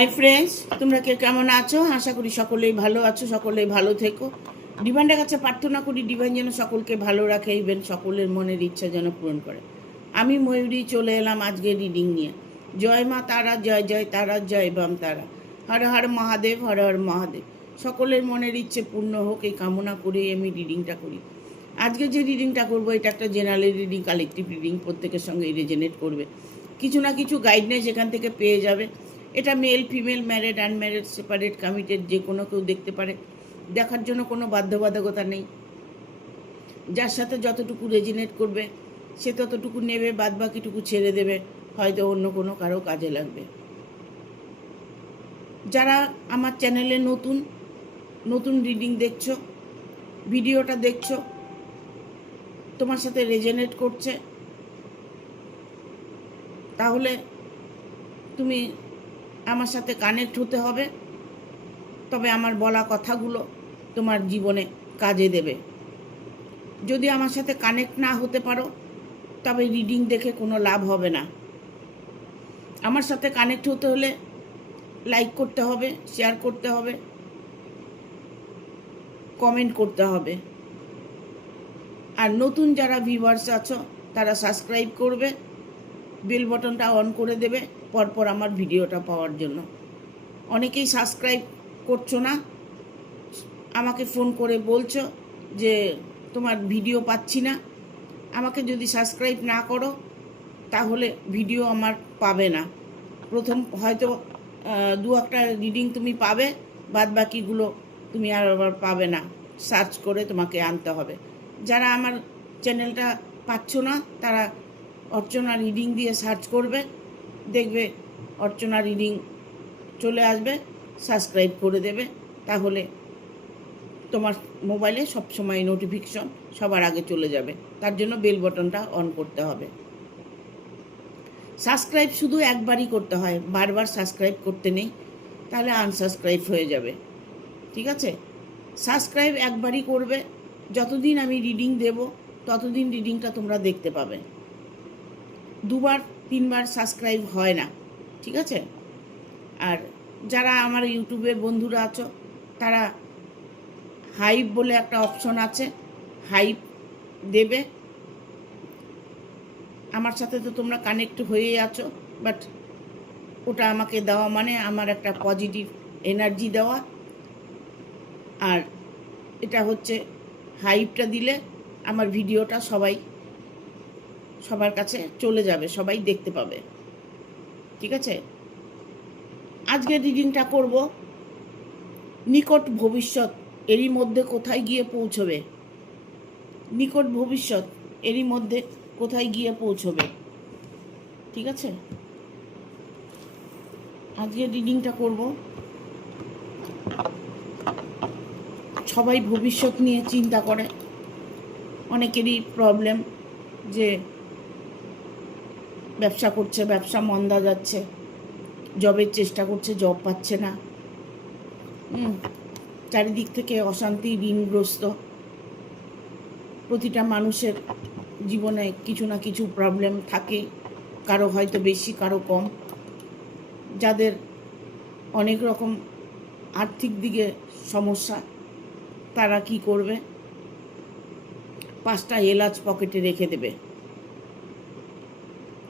Hi friends, তোমরা কে কেমন আছো? আশা করি সকলেই ভালো আছো, সকলেই ভালো থেকো। ডিভাইনের কাছে প্রার্থনা করি ডিভাইন যেন সকলকে ভালো রাখে, ইভেন সকলের মনের ইচ্ছা যেন পূরণ করে। আমি ময়ূরী চলে এলাম আজকে রিডিং নিয়ে। জয় মা তারা, জয় জয় তারা, জয় বাম তারা। হর হর মহাদেব, হর হর মহাদেব। সকলের মনের ইচ্ছে পূর্ণ হোক এই কামনা করেই আমি রিডিংটা করি। আজকে যে রিডিংটা করবো এটা একটা জেনারেল রিডিং, কালেকটিভ রিডিং, প্রত্যেকের সঙ্গে রেজনেট করবে। কিছু না কিছু গাইডনেস এখান থেকে পেয়ে যাবে। এটা male female, married unmarried, separate committed, যে কোনো কেউ দেখতে পারে। দেখার জন্য কোনো বাধ্যবাধকতা নেই। যার সাথে যতটুকু রেজিনেট করবে সে ততটুকু নেবে, বাদ বাকিটুকু ছেড়ে দেবে, হয়তো অন্য কোনো কারো কাজে লাগবে। যারা আমার চ্যানেলে নতুন নতুন রিডিং দেখছো, ভিডিওটা দেখছো, তোমার সাথে রেজনেট করছে, তাহলে তুমি আমার সাথে কানেক্ট হতে হবে। তবে আমার বলা কথাগুলো তোমার জীবনে কাজে দেবে। যদি আমার সাথে কানেক্ট না হতে পারো তবে রিডিং দেখে কোনো লাভ হবে না। আমার সাথে কানেক্ট হতে হলে লাইক করতে হবে, শেয়ার করতে হবে, কমেন্ট করতে হবে। আর নতুন যারা ভিউয়ার্স আছো তারা সাবস্ক্রাইব করবে, বেল বাটনটা অন করে দেবে পরপর আমার ভিডিওটা পাওয়ার জন্য। অনেকেই সাবস্ক্রাইব করছো না, আমাকে ফোন করে বলছো যে তোমার ভিডিও পাচ্ছি না। আমাকে যদি সাবস্ক্রাইব না করো তাহলে ভিডিও আমার পাবে না। প্রথম হয়তো দু একটা রিডিং তুমি পাবে, বাদ বাকিগুলো তুমি আর আবার পাবে না, সার্চ করে তোমাকে আনতে হবে। যারা আমার চ্যানেলটা পাচ্ছ না তারা অর্চনা রিডিং দিয়ে সার্চ করবে, দেখবে অর্চনা রিডিং চলে আসবে, সাবস্ক্রাইব করে দেবে। তাহলে তোমার মোবাইলে সবসময় নোটিফিকেশন সবার আগে চলে যাবে। তার জন্য বেল বাটনটা অন করতে হবে। সাবস্ক্রাইব শুধু একবারই করতে হয়, বারবার সাবস্ক্রাইব করতে নেই, তাহলে আনসাবস্ক্রাইব হয়ে যাবে। ঠিক আছে? সাবস্ক্রাইব একবারই করবে। যতদিন আমি রিডিং দেব ততদিন রিডিংটা তোমরা দেখতে পাবে। দুবার তিনবার সাবস্ক্রাইব হয় না। ঠিক আছে? আর যারা আমার ইউটিউবের বন্ধুরা আছো তারা হাইপ বলে একটা অপশন আছে, হাইপ দেবে। আমার সাথে তো তোমরা কানেক্ট হয়েই আছো, বাট ওটা আমাকে দেওয়া মানে আমার একটা পজিটিভ এনার্জি দেওয়া। আর এটা হচ্ছে হাইপটা দিলে আমার ভিডিওটা সবার কাছে চলে যাবে, সবাই দেখতে পাবে। ঠিক আছে? আজকে রিডিংটা করব নিকট ভবিষ্যৎ এরই মধ্যে কোথায় গিয়ে পৌঁছবে। নিকট ভবিষ্যৎ এরই মধ্যে কোথায় গিয়ে পৌঁছবে। ঠিক আছে? আজকে রিডিংটা করব। সবাই ভবিষ্যৎ নিয়ে চিন্তা করে। অনেকেরই প্রবলেম যে ব্যবসা করছে, ব্যবসা মন্দা যাচ্ছে, জবের চেষ্টা করছে, জব পাচ্ছে না, চারিদিক থেকে অশান্তি, ঋণগ্রস্ত। প্রতিটা মানুষের জীবনে কিছু না কিছু প্রবলেম থাকে, কারো হয়তো বেশি, কারো কম। যাদের অনেক রকম আর্থিক দিকে সমস্যা তারা কি করবে? 5টা এলাচ পকেটে রেখে দেবে।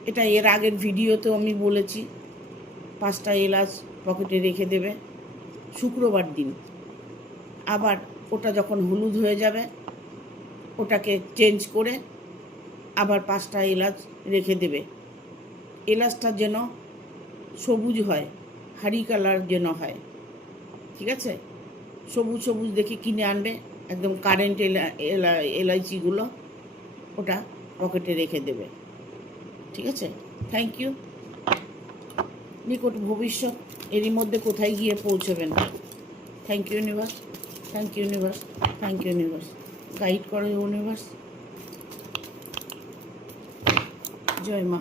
এটা এর আগের ভিডিওতেও আমি বলেছি। 5টা এলাচ পকেটে রেখে দেবে শুক্রবার দিন। আবার ওটা যখন হলুদ হয়ে যাবে ওটাকে চেঞ্জ করে আবার 5টা এলাচ রেখে দেবে। এলাচটা যেন সবুজ হয়, হারি কালার যেন হয়। ঠিক আছে? সবুজ সবুজ দেখে কিনে আনবে, একদম কারেন্ট এলাইচিগুলো, ওটা পকেটে রেখে দেবে। ঠিক আছে? Thank you. নিকট ভবিষ্যৎ এরই মধ্যে কোথায় গিয়ে পৌঁছবেন। Thank you universe, thank you universe, thank you universe. Guide করো ইউনিভার্স। জয় মা।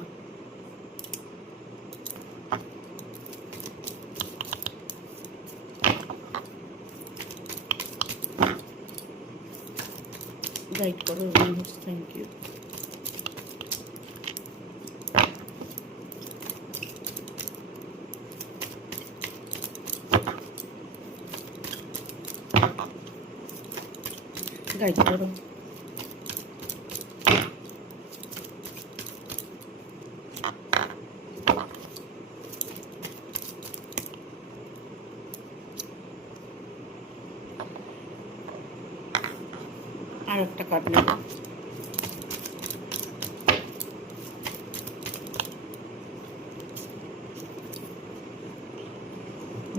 গাইড করো ইউনিভার্স। Thank you. গাইড করো। আর একটা কার্ড নেব।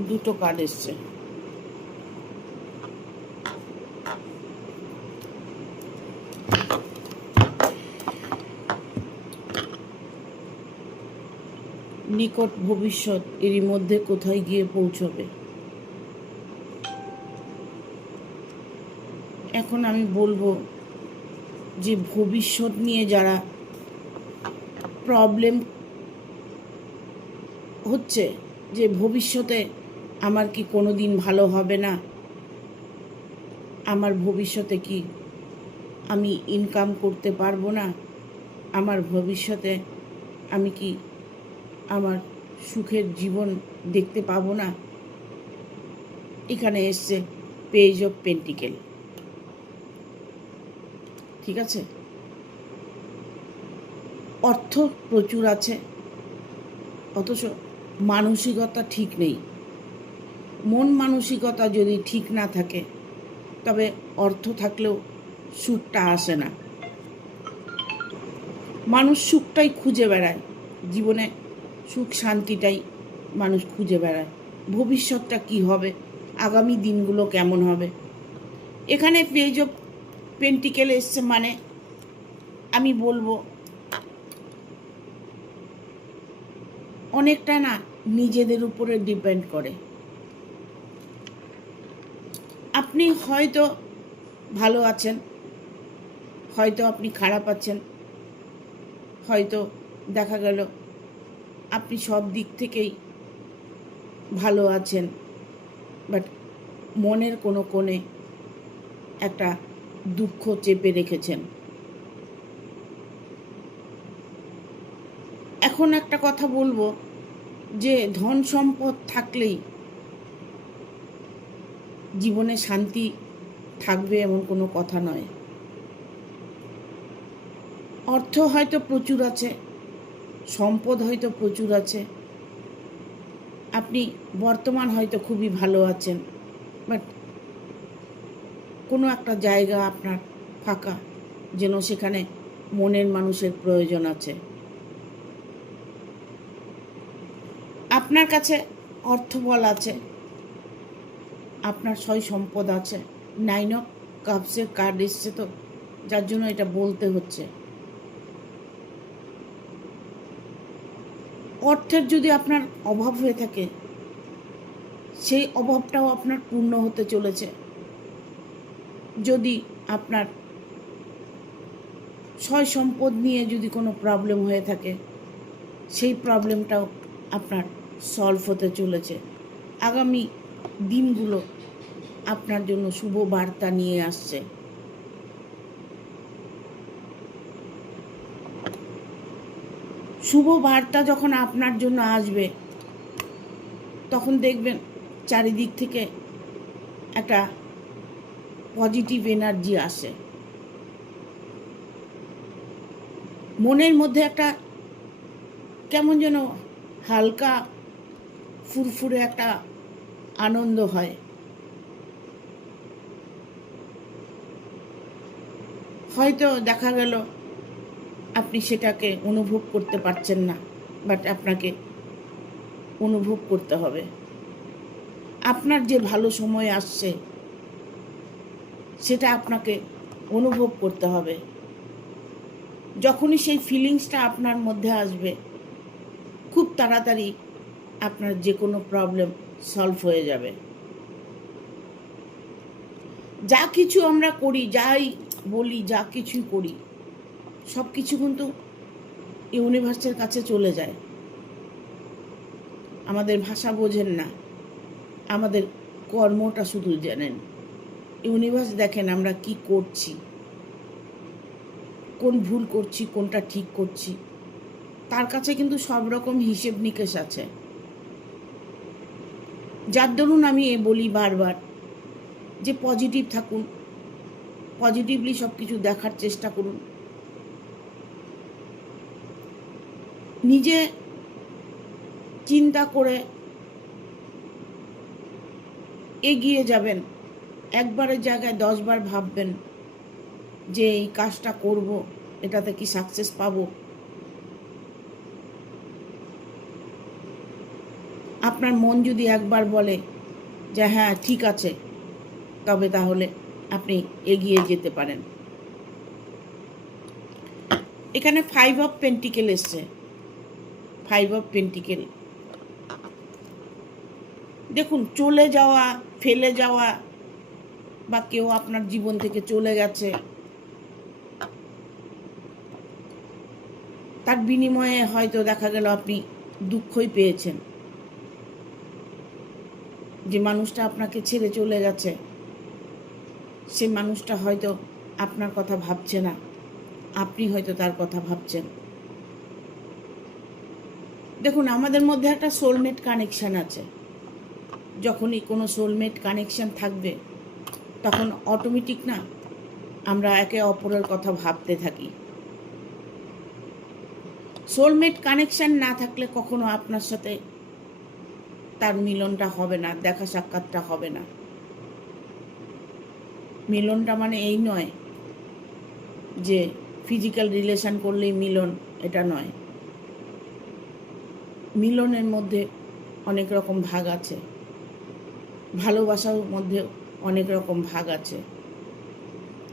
দুটো কার্ড এসছে। নিকট ভবিষ্যৎ এরই মধ্যে কোথায় গিয়ে পৌঁছবে। এখন আমি বলবো যে ভবিষ্যৎ নিয়ে যারা প্রবলেম হচ্ছে, যে ভবিষ্যতে আমার কি কোনো দিন ভালো হবে না, আমার ভবিষ্যতে কি আমি ইনকাম করতে পারবো না, আমার ভবিষ্যতে আমি কি আমার সুখের জীবন দেখতে পাবো না, এখানে এসছে পেজ অফ পেন্টিকেল। ঠিক আছে, অর্থ প্রচুর আছে, অথচ মানসিকতা ঠিক নেই। মন মানসিকতা যদি ঠিক না থাকে তবে অর্থ থাকলেও সুখটা আসে না। মানুষ সুখটাই খুঁজে বেড়ায়, জীবনে সুখ শান্তিটাই মানুষ খুঁজে বেড়ায়। ভবিষ্যৎটা কি হবে, আগামী দিনগুলো কেমন হবে। এখানে পেজ অফ পেন্টিকেল এসছে, মানে আমি বলবো অনেকটা না নিজেদের উপরে ডিপেন্ড করে। আপনি হয়তো ভালো আছেন, হয়তো আপনি খারাপ আছেন, হয়তো দেখা গেল আপনি সব দিক থেকেই ভালো আছেন, বাট মনের কোনো কোণে একটা দুঃখ চেপে রেখেছেন। এখন একটা কথা বলবো যে ধন সম্পদ থাকলেই জীবনে শান্তি থাকবে এমন কোনো কথা নয়। অর্থ হয়তো প্রচুর আছে, সম্পদ হয়তো প্রচুর আছে, আপনি বর্তমান হয়তো খুবই ভালো আছেন, বাট কোনো একটা জায়গা আপনার ফাঁকা, যেন সেখানে মনের মানুষের প্রয়োজন আছে। আপনার কাছে অর্থবল আছে, আপনার সয় সম্পদ আছে। 9 অফ কাপসের কার্ড এসছে, তো যার জন্য এটা বলতে হচ্ছে। অর্থের যদি আপনার অভাব হয়ে থাকে, সেই অভাবটাও আপনার পূর্ণ হতে চলেছে। যদি আপনার সয় সম্পদ নিয়ে যদি কোনো প্রবলেম হয়ে থাকে, সেই প্রবলেমটাও আপনার সলভ হতে চলেছে। আগামী দিনগুলো আপনার জন্য শুভ বার্তা নিয়ে আসছে। শুভ বার্তা যখন আপনার জন্য আসবে, তখন দেখবেন চারিদিক থেকে একটা পজিটিভ এনার্জি আসে। মনের মধ্যে একটা কেমন যেন হালকা ফুরফুরে একটা আনন্দ হয়। হয়তো দেখা গেল আপনি সেটাকে অনুভব করতে পারছেন না, বাট আপনাকে অনুভব করতে হবে। আপনার যে ভালো সময় আসছে সেটা আপনাকে অনুভব করতে হবে। যখনই সেই ফিলিংসটা আপনার মধ্যে আসবে, খুব তাড়াতাড়ি আপনার যে কোনো প্রবলেম সলভ হয়ে যাবে। যা কিছু আমরা করি, যাই বলি, যা কিছুই করি, সব কিছু কিন্তু ইউনিভার্সের কাছে চলে যায়। আমাদের ভাষা বোঝেন না, আমাদের কর্মটা শুধু জানেন। ইউনিভার্স দেখেন আমরা কি করছি, কোন ভুল করছি, কোনটা ঠিক করছি, তার কাছে কিন্তু সব রকম হিসেব নিকেশ আছে। যার দরুন আমি বলি বারবার যে পজিটিভ থাকুন, পজিটিভলি সব কিছু দেখার চেষ্টা করুন। নিজে চিন্তা করে এগিয়ে যাবেন। একবারের জায়গায় 10 বার ভাববেন যে এই কাজটা করব, এটাতে কি সাকসেস পাবো। আপনার মন যদি একবার বলে যে হ্যাঁ ঠিক আছে, তবে তাহলে আপনি এগিয়ে যেতে পারেন। এখানে 5 অফ পেন্টিকেল এসছে। 5 অফ পেন্টিকেল, দেখুন চলে যাওয়া, ফেলে যাওয়া, বা কেউ আপনার জীবন থেকে চলে গেছে, তার বিনিময়ে হয়তো দেখা গেল আপনি দুঃখই পেয়েছেন যে মানুষটা আপনাকে ছেড়ে চলে গেছে, সে মানুষটা হয়তো আপনার কথা ভাবছে না, আপনি হয়তো তার কথা ভাবছেন। দেখুন আমাদের মধ্যে একটা সোলমেট কানেকশান আছে। যখনই কোনো সোলমেট কানেকশান থাকবে তখন অটোমেটিক না আমরা একে অপরের কথা ভাবতে থাকি। সোলমেট কানেকশান না থাকলে কখনো আপনার সাথে তার মিলনটা হবে না, দেখা সাক্ষাৎটা হবে না। মিলনটা মানে এই নয় যে ফিজিক্যাল রিলেশন করলেই মিলন, এটা নয়। মিলনের মধ্যে অনেক রকম ভাগ আছে, ভালোবাসার মধ্যে অনেক রকম ভাগ আছে।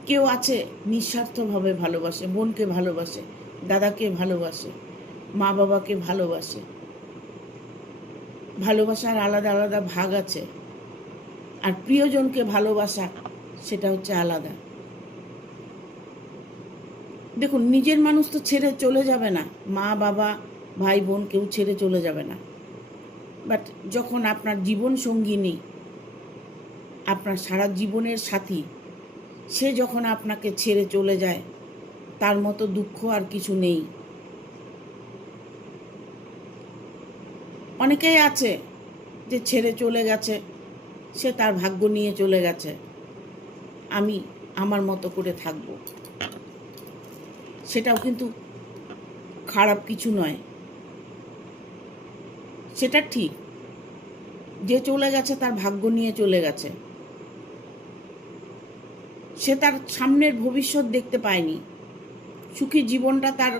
কেউ আছে নিঃস্বার্থভাবে ভালোবাসে, বোনকে ভালোবাসে, দাদাকে ভালোবাসে, মা বাবাকে ভালোবাসে। ভালোবাসার আলাদা আলাদা ভাগ আছে। আর প্রিয়জনকে ভালোবাসা, সেটা হচ্ছে আলাদা। দেখুন নিজের মানুষ তো ছেড়ে চলে যাবে না, মা বাবা ভাই বোন কেউ ছেড়ে চলে যাবে না। বাট যখন আপনার জীবন সঙ্গিনী, আপনার সারা জীবনের সাথী, সে যখন আপনাকে ছেড়ে চলে যায়, তার মতো দুঃখ আর কিছু নেই। অনেকেই আছে যে ছেড়ে চলে গেছে, সে তার ভাগ্য নিয়ে চলে গেছে, আমি আমার মতো করে থাকবো। সেটাও কিন্তু খারাপ কিছু নয়, সেটা ঠিক। যে চলে গেছে তার ভাগ্য নিয়ে চলে গেছে, সে তার সামনের ভবিষ্যৎ দেখতে পায়নি, সুখী জীবনটা তার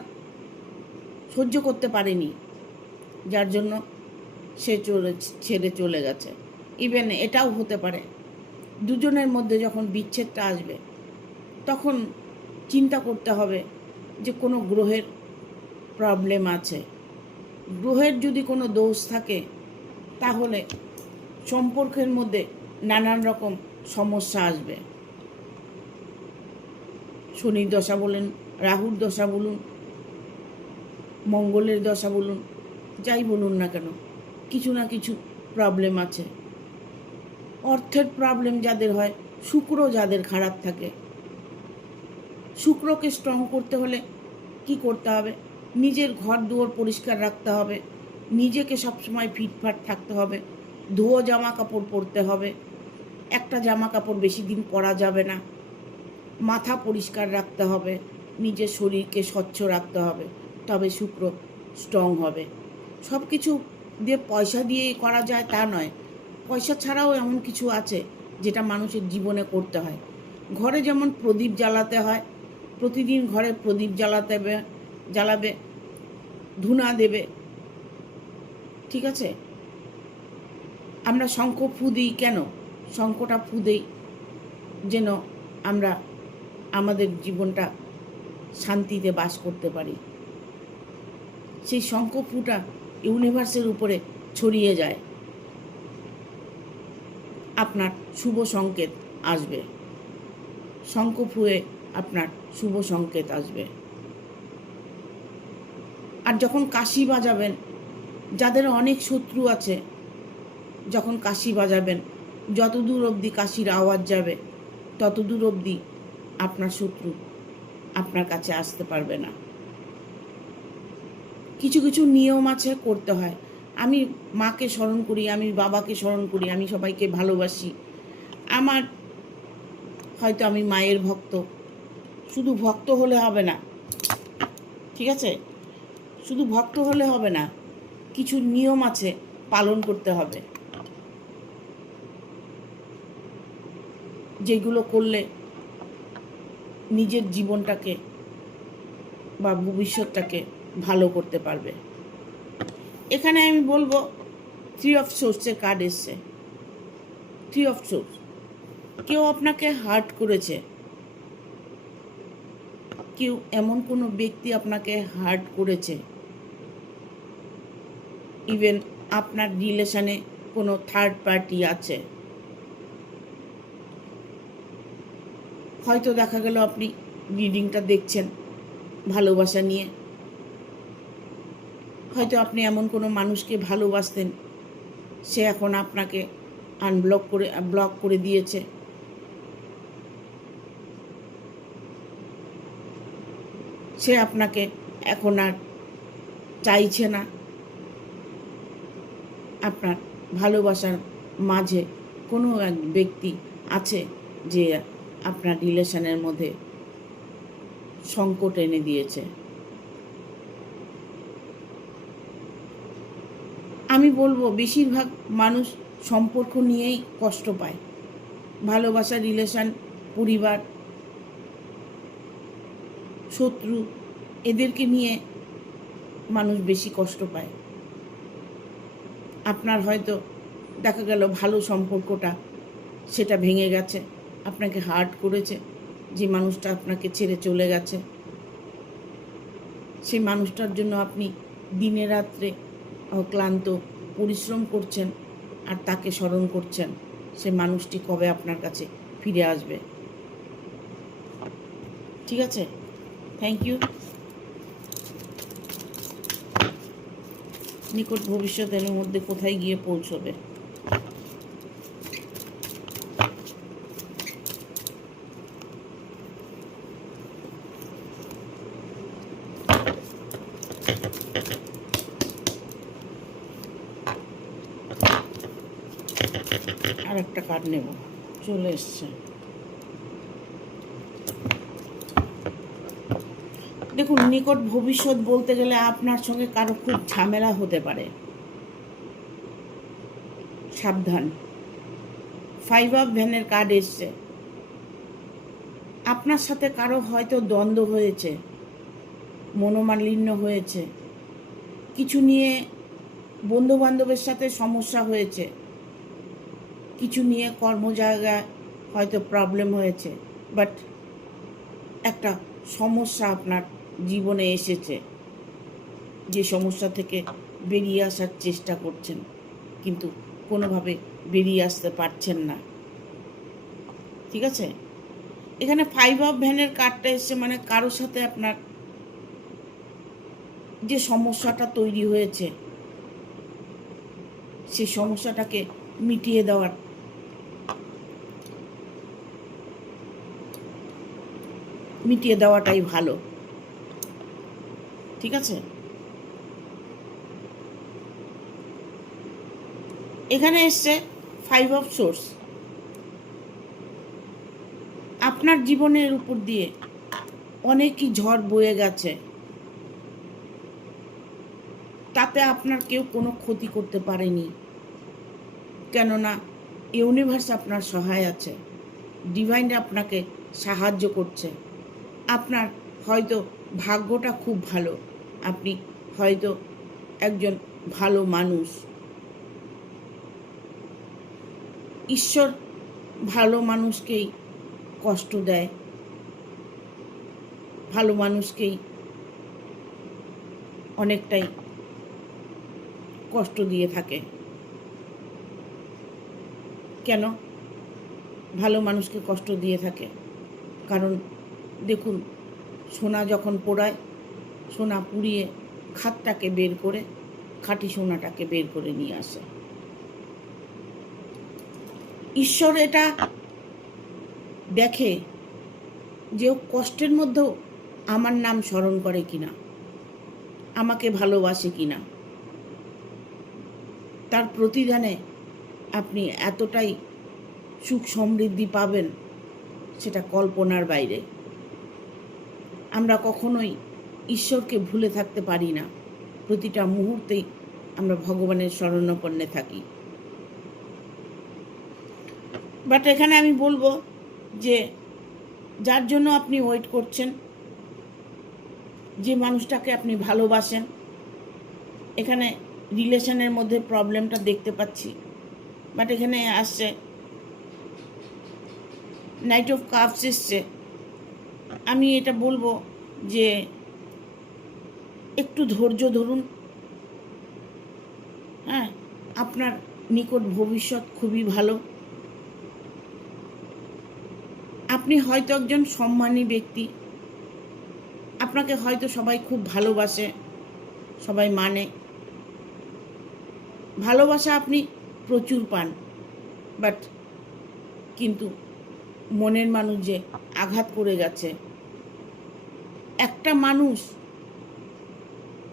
সহ্য করতে পারেনি, যার জন্য সে ছেড়ে চলে গেছে। ইভেন এটাও হতে পারে দুজনের মধ্যে যখন বিচ্ছেদটা আসবে তখন চিন্তা করতে হবে যে কোনো গ্রহের প্রবলেম আছে। গ্রহের যদি কোনো দোষ থাকে তাহলে সম্পর্কের মধ্যে নানান রকম সমস্যা আসবে। শনির দশা বলেন, রাহুর দশা বলুন, মঙ্গলের দশা বলুন, যাই বলুন না কেন, কিছু না কিছু প্রবলেম আছে। অর্থের প্রবলেম যাদের হয়, শুক্র যাদের খারাপ থাকে, শুক্রকে স্ট্রং করতে হলে কি করতে হবে? নিজের ঘর দুয়ার পরিষ্কার রাখতে হবে, নিজেকে সবসময় ফিটফাট থাকতে হবে, ধুয়ো জামা কাপড় পরতে হবে, একটা জামা কাপড় বেশি দিন পরা যাবে না, মাথা পরিষ্কার রাখতে হবে, নিজের শরীরকে স্বচ্ছ রাখতে হবে, তবে শুক্র স্ট্রং হবে। সব কিছু দিয়ে পয়সা দিয়েই করা যায় তা নয়, পয়সা ছাড়াও এমন কিছু আছে যেটা মানুষের জীবনে করতে হয়। ঘরে যেমন প্রদীপ জ্বালাতে হয়, প্রতিদিন ঘরে প্রদীপ জ্বালাবে, ধূনা দেবে, ঠিক আছে? আমরা শঙ্খ ফু দিই কেন? শঙ্খটা ফু দিই যেন আমরা আমাদের জীবনটা শান্তিতে বাস করতে পারি। সেই শঙ্খ ফুটা ইউনিভার্সের উপরে ছড়িয়ে যায়, আপনার শুভ সংকেত আসবে। শঙ্খ ফুয়ে আপনার শুভ সংকেত আসবে। আর যখন কাশি বাজাবেন, যাদের অনেক শত্রু আছে, যখন কাশি বাজাবেন, যতদূর অবধি কাশির আওয়াজ যাবে ততদূর অবধি আপনার শত্রু আপনার কাছে আসতে পারবে না। কিছু কিছু নিয়ম আছে, করতে হয়। আমি মাকে স্মরণ করি, আমি বাবাকে স্মরণ করি, আমি সবাইকে ভালোবাসি, আমার হয়তো আমি মায়ের ভক্ত। শুধু ভক্ত হলে হবে না, ঠিক আছে? শুধু ভক্ত হলে হবে না, কিছু নিয়ম আছে, পালন করতে হবে, যেগুলো করলে নিজের জীবনটাকে বা ভবিষ্যৎটাকে ভালো করতে পারবে। এখানে আমি বলবো 3 অফ সোর্সের কার্ড এসছে। 3 অফ সোর্স, কেউ আপনাকে হার্ট করেছে, কেউ এমন কোনো ব্যক্তি আপনাকে হার্ট করেছে, ইভেন আপনার রিলেশনে কোনো থার্ড পার্টি আছে। হয়তো দেখা গেল আপনি রিডিংটা দেখছেন ভালোবাসা নিয়ে, হয়তো আপনি এমন কোনো মানুষকে ভালোবাসতেন, সে এখন আপনাকে ব্লক করে দিয়েছে। সে আপনাকে এখন আর চাইছে না। আপনার ভালোবাসার মাঝে কোনো এক ব্যক্তি আছে যে আপনার রিলেশনের মধ্যে সংকট এনে দিয়েছে। আমি বলবো বেশিরভাগ মানুষ সম্পর্ক নিয়েই কষ্ট পায়। ভালোবাসা, রিলেশন, পরিবার, শত্রু, এদেরকে নিয়ে মানুষ বেশি কষ্ট পায়। আপনার হয়তো দেখা গেল ভালো সম্পর্কটা সেটা ভেঙে গেছে, আপনাকে হার্ট করেছে, যে মানুষটা আপনাকে ছেড়ে চলে গেছে, সেই মানুষটার জন্য আপনি দিনে রাত্রে ক্লান্ত পরিশ্রম করছেন আর তাকে স্মরণ করছেন। সে মানুষটি কবে আপনার কাছে ফিরে আসবে? ঠিক আছে, থ্যাংক ইউ। নিকট ভবিষ্যতের মধ্যে কোথায় গিয়ে পৌঁছবে? আর একটা কার্ড নেব, চলে এসছে। দেখুন, নিকট ভবিষ্যৎ বলতে গেলে আপনার সঙ্গে কারো খুব ঝামেলা হতে পারে, সাবধান। 5 অফ ভ্যানের কার্ড এসছে। আপনার সাথে কারো হয়তো দ্বন্দ্ব হয়েছে, মনোমালিন্য হয়েছে, কিছু নিয়ে বন্ধু বান্ধবের সাথে সমস্যা হয়েছে, কিছু নিয়ে কর্মজায়গায় হয়তো প্রবলেম হয়েছে, বাট একটা সমস্যা আপনার জীবনে এসেছে, যে সমস্যা থেকে বেরিয়ে আসার চেষ্টা করছেন, কিন্তু কোনোভাবে বেরিয়ে আসতে পারছেন না। ঠিক আছে, এখানে 5 অফ ভ্যানের কার্ডটা এসছে, মানে কারোর সাথে আপনার যে সমস্যাটা তৈরি হয়েছে সেই সমস্যাটাকে মিটিয়ে দেওয়াটাই ভালো। ঠিক আছে, এখানে এসছে 5 অফ সোর্স। আপনার জীবনের উপর দিয়ে অনেকই ঝড় বয়ে গেছে, তাতে আপনার কেউ কোনো ক্ষতি করতে পারেনি, কেননা ইউনিভার্স আপনার সহায় আছে, ডিভাইন আপনাকে সাহায্য করছে। আপনার হয়তো ভাগ্যটা খুব ভালো, আপনি হয়তো একজন ভালো মানুষ। ঈশ্বর ভালো মানুষকেই কষ্ট দেয়, ভালো মানুষকেই অনেকটাই কষ্ট দিয়ে থাকে। কেন ভালো মানুষকে কষ্ট দিয়ে থাকে? কারণ দেখুন, সোনা যখন পোড়ায়, সোনা পুড়িয়ে খাতটাকে বের করে খাঁটি সোনাটাকে বের করে নিয়ে আসে। ঈশ্বর এটা দেখে যে কষ্টের মধ্যেও আমার নাম স্মরণ করে কিনা, আমাকে ভালোবাসে কিনা। তার প্রতিদানে আপনি এতটাই সুখ সমৃদ্ধি পাবেন, সেটা কল্পনার বাইরে। আমরা কখনোই ঈশ্বরকে ভুলে থাকতে পারি না। প্রতিটা মুহূর্তেই আমরা ভগবানের শরণাপন্নে থাকি। বাট এখানে আমি বলবো যে যার জন্য আপনি ওয়েট করছেন, যে মানুষটাকে আপনি ভালোবাসেন, এখানে রিলেশনের মধ্যে প্রবলেমটা দেখতে পাচ্ছি। বাট এখানে আসছে নাইট অফ কাপস এসছে। আমি এটা বলবো যে একটু ধৈর্য ধরুন। হ্যাঁ, আপনার নিকট ভবিষ্যৎ খুবই ভালো। আপনি হয়তো একজন সম্মানী ব্যক্তি, আপনাকে হয়তো সবাই খুব ভালোবাসে, সবাই মানে, ভালোবাসা আপনি প্রচুর পান। বাট কিন্তু মনের মানুষ যে আঘাত করে গেছে।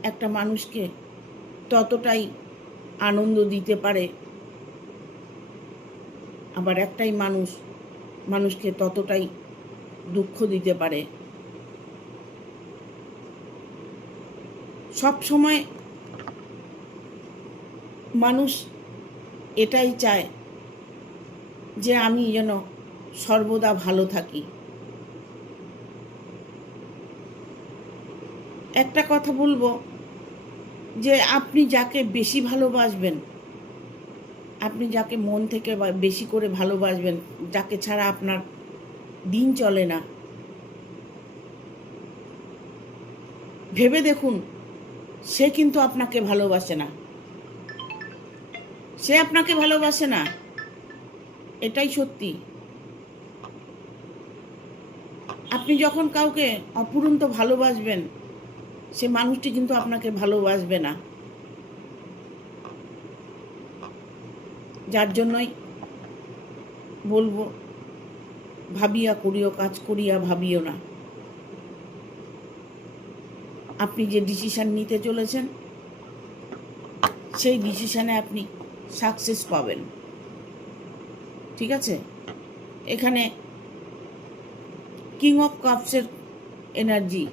একটা মানুষকে ততটাই আনন্দ দিতে পারে, আবার একটাই মানুষকে ততটাই দুঃখ দিতে পারে। সব সময় মানুষ এটাই চায় যে আমি যেন সর্বদা ভালো থাকি। একটা কথা বলবো যে আপনি যাকে বেশি ভালোবাসবেন, আপনি যাকে মন থেকে বেশি করে ভালোবাসবেন, যাকে ছাড়া আপনার দিন চলে না, ভেবে দেখুন সে কিন্তু আপনাকে ভালোবাসে না। সে আপনাকে ভালোবাসে না, এটাই সত্যি। আপনি যখন কাউকে অপুরন্ত ভালোবাসবেন, সে মানুষটি কিন্তু আপনাকে ভালোবাসবে না। যার জন্যই বলবো, ভাবিয়া করিও কাজ, করিয়া ভাবিও না। আপনি যে ডিসিশন নিতে চলেছেন, সেই ডিসিশনে আপনি সাকসেস পাবেন। ঠিক আছে? এখানে কিং অফ কাপসের এনার্জি।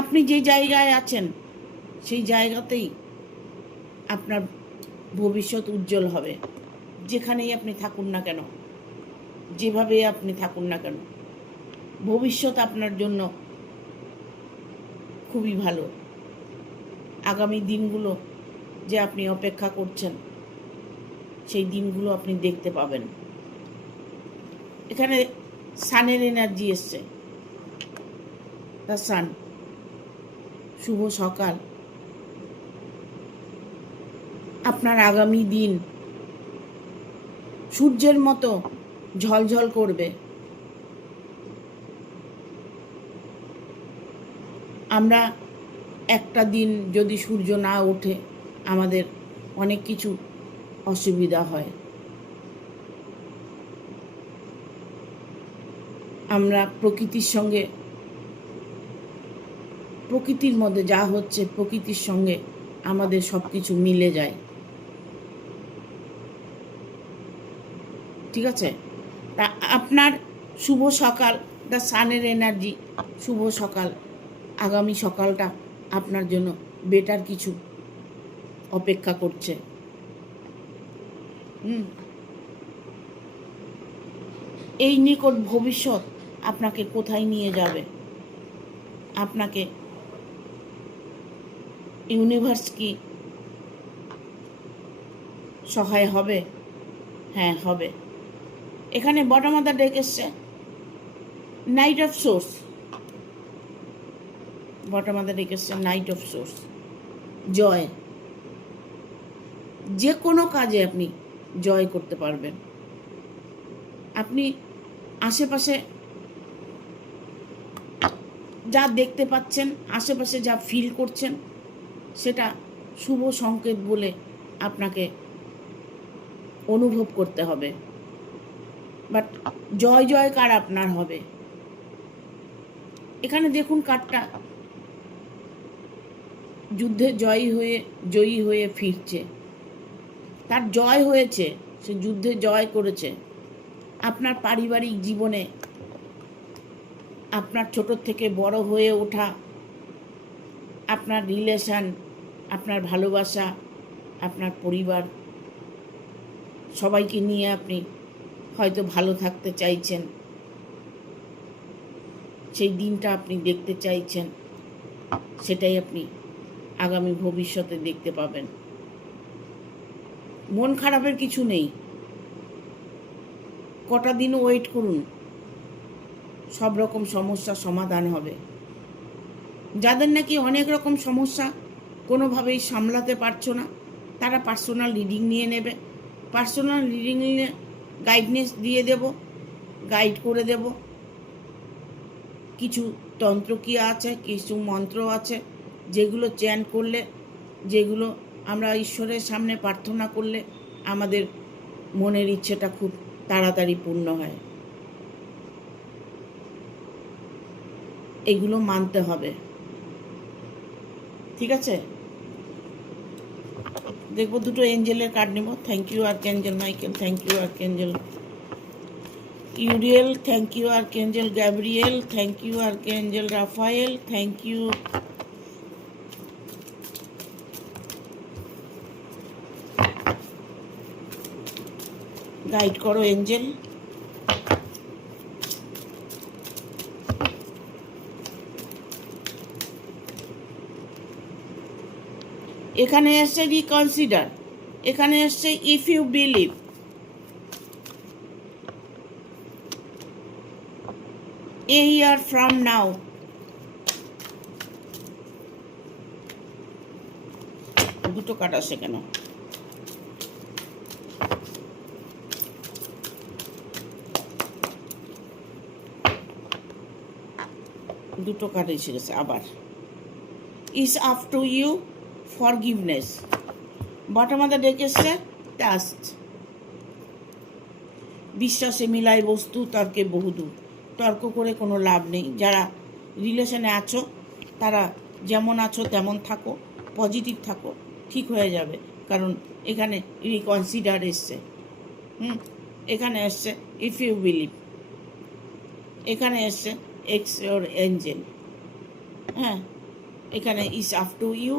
আপনি যে জায়গায় আছেন, সেই জায়গাতেই আপনার ভবিষ্যৎ উজ্জ্বল হবে। যেখানেই আপনি থাকুন না কেন, যেভাবে আপনি থাকুন না কেন, ভবিষ্যৎ আপনার জন্য খুবই ভালো। আগামী দিনগুলো যে আপনি অপেক্ষা করছেন, সেই দিনগুলো আপনি দেখতে পাবেন। এখানে সানের এনার্জি এসছে। দ্য সান, শুভ সকাল। আপনার আগামী দিন সূর্যের মতো ঝলঝল করবে। আমরা একটা দিন যদি সূর্য না ওঠে, আমাদের অনেক কিছু অসুবিধা হয়। আমরা প্রকৃতির সঙ্গে, প্রকৃতির মধ্যে যা হচ্ছে, প্রকৃতির সঙ্গে আমাদের সব কিছু মিলে যায়। ঠিক আছে? তা আপনার শুভ সকাল, দ্য সানের এনার্জি, শুভ সকাল। আগামী সকালটা আপনার জন্য বেটার কিছু অপেক্ষা করছে। এই নিকট ভবিষ্যৎ আপনাকে কোথায় নিয়ে যাবে? আপনাকে ইউনিভার্স কি সহায় হবে? হ্যাঁ, হবে। এখানে বটম অফ দ্য ডেক এসছে night of swords. Bottom of the deck এসছে নাইট অফ সোর্স, জয়। যে কোনো কাজে আপনি জয় করতে পারবেন। আপনি আশেপাশে যা দেখতে পাচ্ছেন, আশেপাশে যা ফিল করছেন, সেটা শুভ সংকেত বলে আপনাকে অনুভব করতে হবে। বাট জয় জয়কার আপনার হবে। এখানে দেখুন কার্ডটা যুদ্ধে জয়ী হয়ে ফিরছে। তার জয় হয়েছে, সে যুদ্ধে জয় করেছে। আপনার পারিবারিক জীবনে আপনার ছোট থেকে বড় হয়ে ওঠা, আপনার রিলেশান, আপনার ভালোবাসা, আপনার পরিবার, সবাইকে নিয়ে আপনি হয়তো ভালো থাকতে চাইছেন, সেই দিনটা আপনি দেখতে চাইছেন, সেটাই আপনি আগামী ভবিষ্যতে দেখতে পাবেন। মন খারাপের কিছু নেই, কটা দিন ওয়েট করুন, সব রকম সমস্যার সমাধান হবে। যাদের নাকি অনেক রকম সমস্যা কোনোভাবেই সামলাতে পারছো না, তারা পার্সোনাল রিডিং নিয়ে নেবে। পার্সোনাল রিডিং নিয়ে গাইডনেস দিয়ে দেব, গাইড করে দেব। কিছু তন্ত্রক্রিয়া আছে, কিছু মন্ত্র আছে, যেগুলো চ্যান্ট করলে, যেগুলো আমরা ঈশ্বরের সামনে প্রার্থনা করলে আমাদের মনের ইচ্ছেটা খুব তাড়াতাড়ি পূর্ণ হয়। এগুলো মানতে হবে, ঠিক আছে? দেখবো দুটো এঞ্জেলের কার্ড নেব। Thank you archangel Michael, thank you archangel Uriel, thank you archangel Gabriel, thank you archangel Raphael, thank you guide করো এঞ্জেল। এখানে এসছে রিকনসিডার, এখানে এসছে if you believe. A year from now, দুটো কাট আসে কেন? দুটো কাট এসে গেছে আবার। Is up to you forgiveness. Bottom of the deck এসছে টাস্ক। বিশ্বাসে মিলাই বস্তু, তর্কে বহুদূর। তর্ক করে কোনো লাভ নেই। যারা রিলেশনে আছো তারা যেমন আছো তেমন থাকো, পজিটিভ থাকো, ঠিক হয়ে যাবে। কারণ এখানে রিকনসিডার এসছে, এখানে এসছে ইফ ইউ বিলিভ, এখানে এসছে এক্স ইউর এঞ্জেল, হ্যাঁ, এখানে ইজ আপ টু ইউ,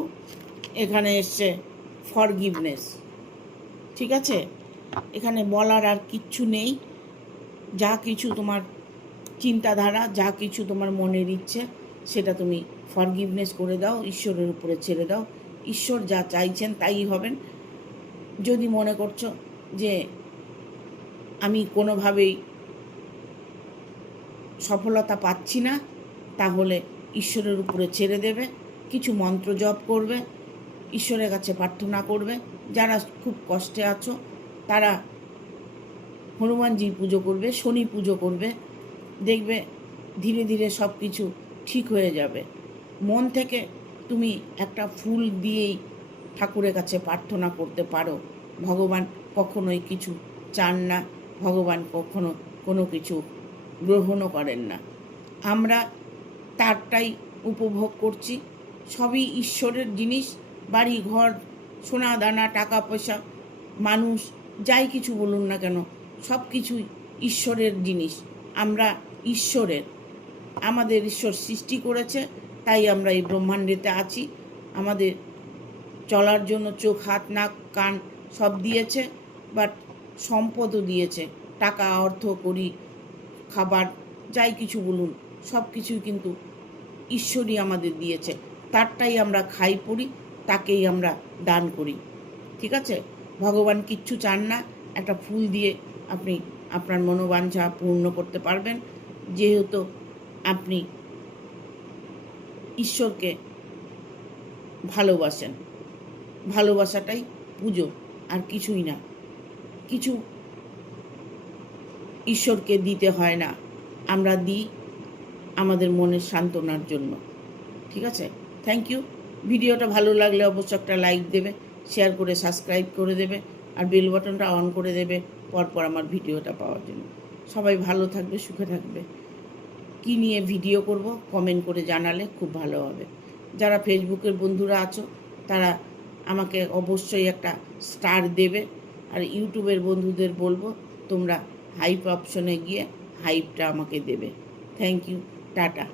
এখানে এসছে ফরগিভনেস। ঠিক আছে? এখানে বলার আর কিচ্ছু নেই। যা কিছু তোমার চিন্তাধারা, যা কিছু তোমার মনের ইচ্ছে, সেটা তুমি ফরগিভনেস করে দাও, ঈশ্বরের উপরে ছেড়ে দাও। ঈশ্বর যা চাইছেন তাই হবেন। যদি মনে করছো যে আমি কোনোভাবেই সফলতা পাচ্ছি না, তাহলে ঈশ্বরের উপরে ছেড়ে দেবে, কিছু মন্ত্র জপ করবে, ঈশ্বরের কাছে প্রার্থনা করবে। যারা খুব কষ্টে আছো তারা হনুমানজি পুজো করবে, শনি পুজো করবে, দেখবে ধীরে ধীরে সব কিছু ঠিক হয়ে যাবে। মন থেকে তুমি একটা ফুল দিয়েই ঠাকুরের কাছে প্রার্থনা করতে পারো। ভগবান কখনোই কিছু চান না, ভগবান কখনো কোনো কিছু গ্রহণও করেন না। আমরা তারটাই উপভোগ করছি। সবই ঈশ্বরের জিনিস। বাড়ি ঘর, সোনা দানা, টাকা পয়সা, মানুষ, যাই কিছু বলুন না কেন, সব কিছুই ঈশ্বরের জিনিস। আমরা ঈশ্বরের, আমাদের ঈশ্বর সৃষ্টি করেছে, তাই আমরা এই ব্রহ্মাণ্ডেতে আছি। আমাদের চলার জন্য চোখ, হাত, নাক, কান সব দিয়েছে, বাট সম্পদও দিয়েছে। টাকা, অর্থ, কড়ি, খাবার, যাই কিছু বলুন, সব কিছুই কিন্তু ঈশ্বরই আমাদের দিয়েছে। তারটাই আমরা খাই, পড়ি, তাকেই আমরা দান করি। ঠিক আছে? ভগবান কিচ্ছু চান না। একটা ফুল দিয়ে আপনি আপনার মনোবাঞ্ছা পূর্ণ করতে পারবেন, যেহেতু আপনি ঈশ্বরকে ভালোবাসেন। ভালোবাসাটাই পুজো, আর কিছুই না। কিছু ঈশ্বরকে দিতে হয় না, আমরা দিই আমাদের মনের সান্ত্বনার জন্য। ঠিক আছে? Thank you. ভিডিওটা ভালো লাগলে অবশ্যই একটা লাইক দেবে, শেয়ার করে সাবস্ক্রাইব করে দেবে, আর বেল বাটনটা অন করে দেবে পরপর আমার ভিডিওটা পাওয়ার জন্য। সবাই ভালো থাকবে, সুখে থাকবে। কি নিয়ে ভিডিও করব কমেন্ট করে জানালে খুব ভালো হবে। যারা ফেসবুকের বন্ধুরা আছো তারা আমাকে অবশ্যই একটা স্টার দেবে, আর ইউটিউবের বন্ধুদের বলবো তোমরা হাইপ অপশনে গিয়ে হাইপটা আমাকে দেবে। Thank you, tata.